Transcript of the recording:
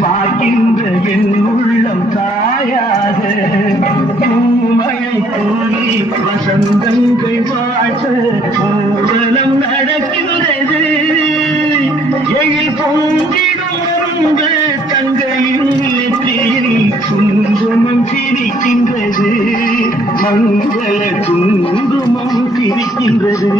பார்க்கின்ற என் உள்ளம் தாயாக மழை தோழி வசந்தங்கள் வாழ்த்து ஊர்வலம் நடக்கின்றது எழில் பொங்கிடும் தங்கையின் நெற்றியில் குங்குமம் சிரிக்கின்றது மங்கள குங்குமம் சிரிக்கின்றது